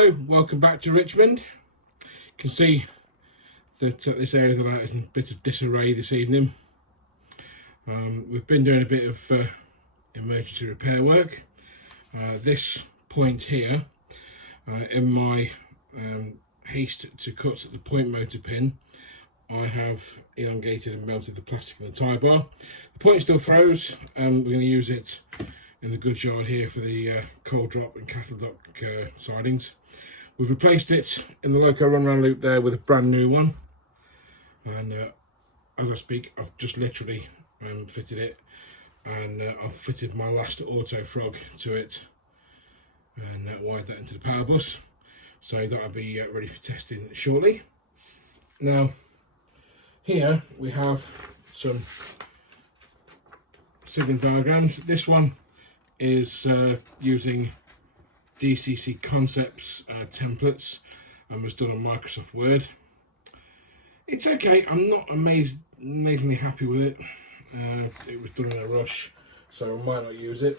Hello, welcome back to Richmond. You can see that this area of the light is in a bit of disarray this evening. We've been doing a bit of emergency repair work. This point here, in my haste to cut the point motor pin, I have elongated and melted the plastic in the tie bar. The point still throws, and we're going to use it in the goods yard here for the coal drop and cattle dock sidings. We've replaced it in the loco run round loop there with a brand new one, and as I speak I've just literally fitted it, and I've fitted my last auto frog to it and wired that into the power bus, so that'll be ready for testing shortly. Now here we have some signalling diagrams. This one is using DCC Concepts templates and was done on Microsoft Word. It's okay, I'm not amazingly happy with it. It was done in a rush, so I might not use it.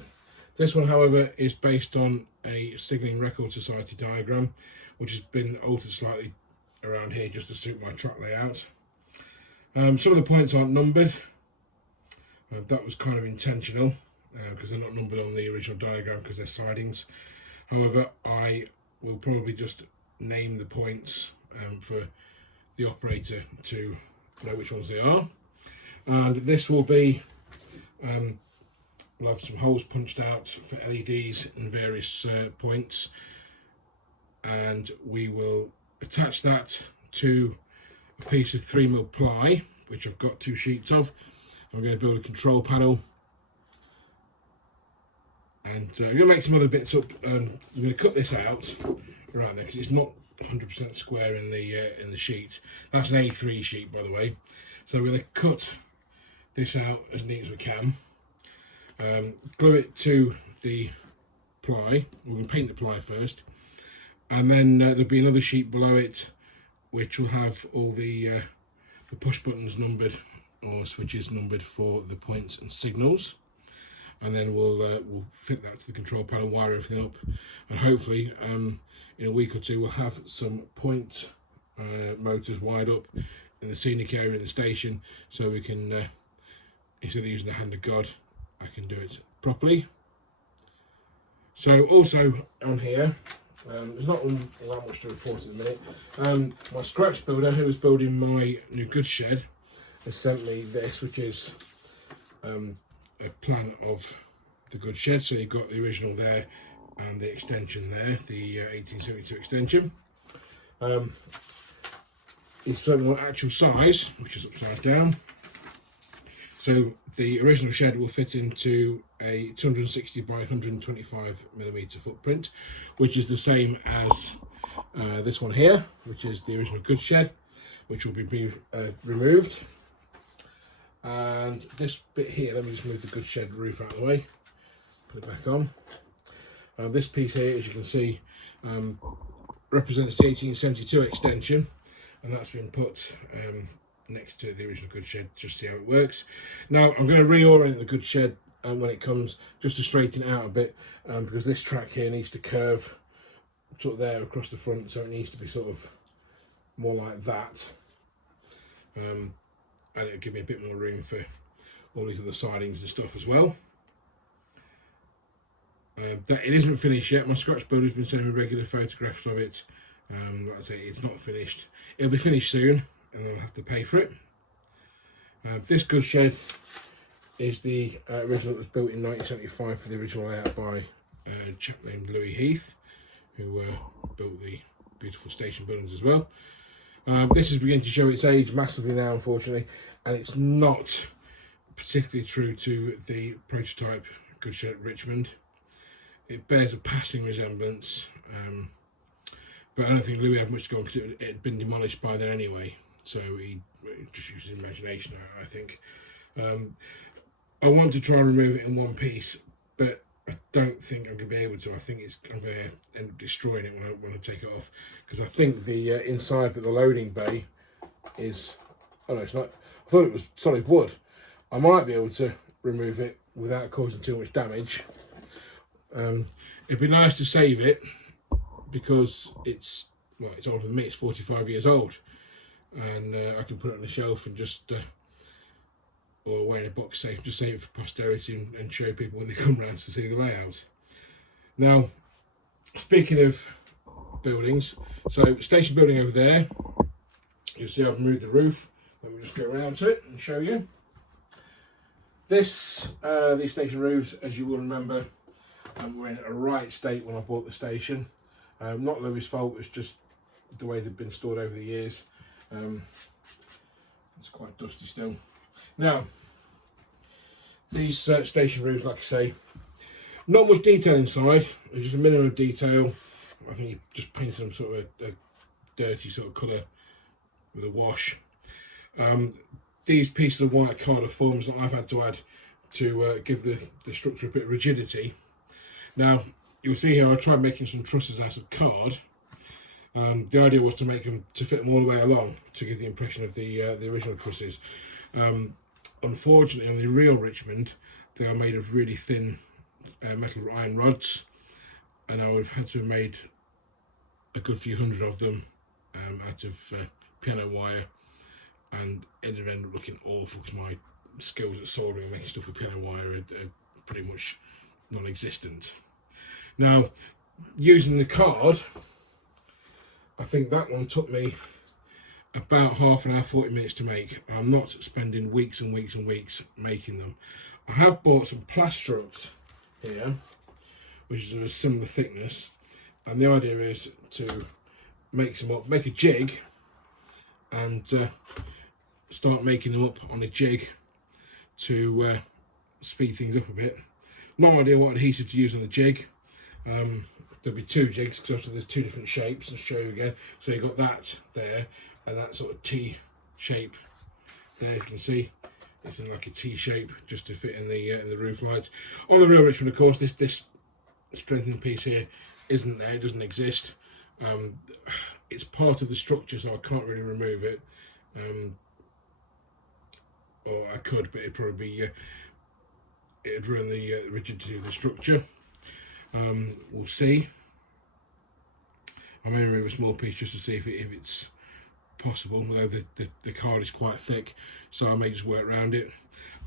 This one, however, is based on a Signalling Record Society diagram, which has been altered slightly around here just to suit my track layout. Some of the points aren't numbered. That was kind of intentional, because they're not numbered on the original diagram because they're sidings. However, I will probably just name the points for the operator to know which ones they are. And this will be, we'll have some holes punched out for LEDs in various points, and we will attach that to a piece of 3mm ply, which I've got 2 sheets of. I'm going to build a control panel, and I'm going to make some other bits up. I'm going to cut this out around there because it's not 100% square in the sheet. That's an A3 sheet, by the way. So we're going to cut this out as neat as we can. Glue it to the ply. We're going to paint the ply first, and then there'll be another sheet below it, which will have all the push buttons numbered, or switches numbered for the points and signals, and then we'll fit that to the control panel, wire everything up, and hopefully in a week or two we'll have some point motors wired up in the scenic area in the station, so we can instead of using the hand of God, I can do it properly. So also on here, there's not that much to report at the minute. My scratch builder, who was building my new goods shed, has sent me this, which is a plan of the goods shed. So you've got the original there and the extension there, the 1872 extension. It's showing actual size, which is upside down. So the original shed will fit into a 260 by 125mm footprint, which is the same as this one here, which is the original goods shed, which will be removed. And this bit here, let me just move the goods shed roof out of the way, put it back on. This piece here, as you can see, represents the 1872 extension, and that's been put next to the original goods shed just to see how it works. Now I'm going to reorient the goods shed when it comes, just to straighten it out a bit, because this track here needs to curve sort of there across the front, so it needs to be sort of more like that. And it'll give me a bit more room for all these other sidings and stuff as well. That it isn't finished yet. My scratch builder's been sending me regular photographs of it. Like I say, it's not finished. It'll be finished soon, and I'll have to pay for it. This goods shed is the original that was built in 1975 for the original layout by a chap named Louis Heath, who built the beautiful station buildings as well. This is beginning to show its age massively now, unfortunately, and it's not particularly true to the prototype goods shed at Richmond. It bears a passing resemblance, but I don't think Louis had much to go on because it had been demolished by then anyway, so he just used his imagination, I think. I want to try and remove it in one piece, but I don't think I'm going to be able to. I think I'm going to end up destroying it when I take it off, because I think the inside of the loading bay is, oh no, it's not. I thought it was solid wood. I might be able to remove it without causing too much damage. It'd be nice to save it, because it's older than me. It's 45 years old, and I can put it on the shelf and just or away in a box safe, just save it for posterity and show people when they come round to see the layout. Now, speaking of buildings, so station building over there, you'll see I've moved the roof. Let me just go around to it and show you. These station roofs, as you will remember, were in a right state when I bought the station. Not Louis' fault, it's just the way they've been stored over the years. It's quite dusty still. Now, these station roofs, like I say, not much detail inside. There's just a minimum of detail. I think you just painted them sort of a dirty sort of colour with a wash. These pieces of white card are forms that I've had to add to give the structure a bit of rigidity. Now, you'll see here I tried making some trusses out of card. The idea was to make them to fit them all the way along to give the impression of the original trusses. Unfortunately, on the real Richmond, they are made of really thin metal iron rods, and I would have had to have made a good few hundred of them out of piano wire, and it would end up looking awful because my skills at soldering and making stuff with piano wire are pretty much non-existent. Now, using the card, I think that one took me about half an hour, 40 minutes to make. I'm not spending weeks and weeks and weeks making them. I have bought some plastrut here, which is of a similar thickness, and the idea is to make some up, make a jig, and start making them up on a jig to speed things up a bit. No idea what adhesive to use on the jig. There'll be two jigs because there's two different shapes. I'll show you again. So you've got that there and that sort of T shape there. If you can see, it's in like a T shape just to fit in the roof lights. On the real Richmond, of course, this strengthening piece here isn't there. It doesn't exist. It's part of the structure, so I can't really remove it. Or I could, but it'd probably be it'd ruin the rigidity of the structure. We'll see. I may remove a small piece just to see if it's possible, though the card is quite thick, so I may just work around it.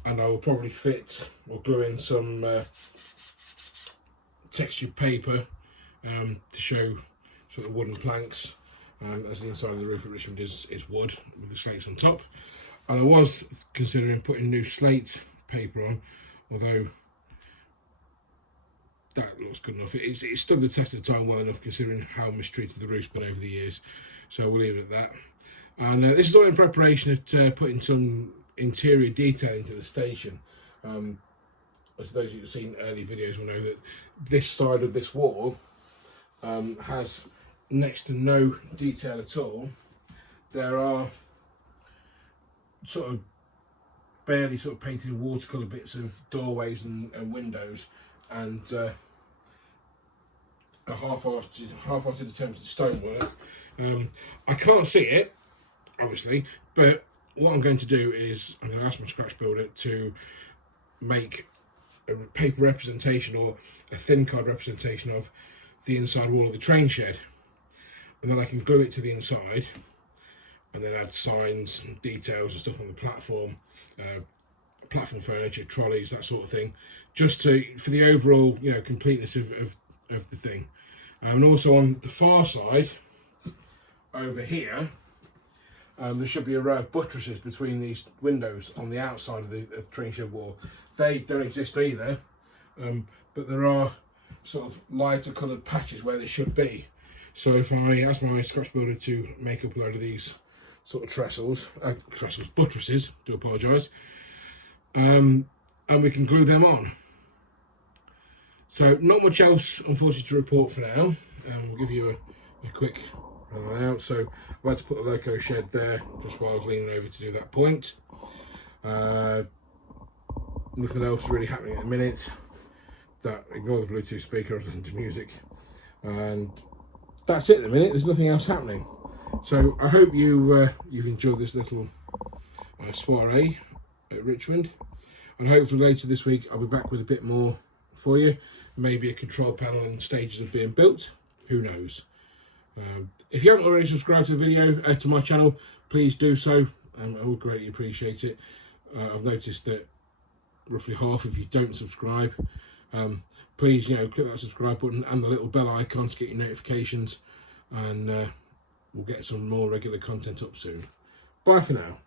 And I will probably fit or glue in some textured paper to show sort of wooden planks, as the inside of the roof at Richmond is wood with the slates on top. And I was considering putting new slate paper on, although that looks good enough. It's stood the test of time well enough considering how mistreated the roof's been over the years, so we'll leave it at that. And this is all in preparation of putting some interior detail into the station. As those of you who've seen early videos will know that this side of this wall has next to no detail at all. There are sort of barely sort of painted watercolour bits of doorways and windows, and a half-hearted attempt at stonework. I can't see it, obviously, but what I'm going to do is I'm going to ask my scratch builder to make a paper representation or a thin card representation of the inside wall of the train shed, and then I can glue it to the inside and then add signs and details and stuff on the platform, platform furniture, trolleys, that sort of thing, just for the overall completeness of the thing. And also on the far side over here, there should be a row of buttresses between these windows on the outside of the train shed wall. They don't exist either, but there are sort of lighter coloured patches where they should be. So if I ask my scratch builder to make up a load of these sort of buttresses, do apologise, and we can glue them on. So not much else unfortunately to report for now. We'll give you a quick out. So I've had to put a loco shed there just while I was leaning over to do that point. Nothing else really happening at the minute. Ignore the Bluetooth speaker, I was listening to music, and that's it at the minute. There's nothing else happening. So I hope you've enjoyed this little soiree at Richmond, and hopefully later this week I'll be back with a bit more for you. Maybe a control panel and stages of being built, who knows. If you haven't already subscribed to the video, to my channel, please do so. I would greatly appreciate it. I've noticed that roughly half of you don't subscribe. Please, click that subscribe button and the little bell icon to get your notifications, and we'll get some more regular content up soon. Bye for now.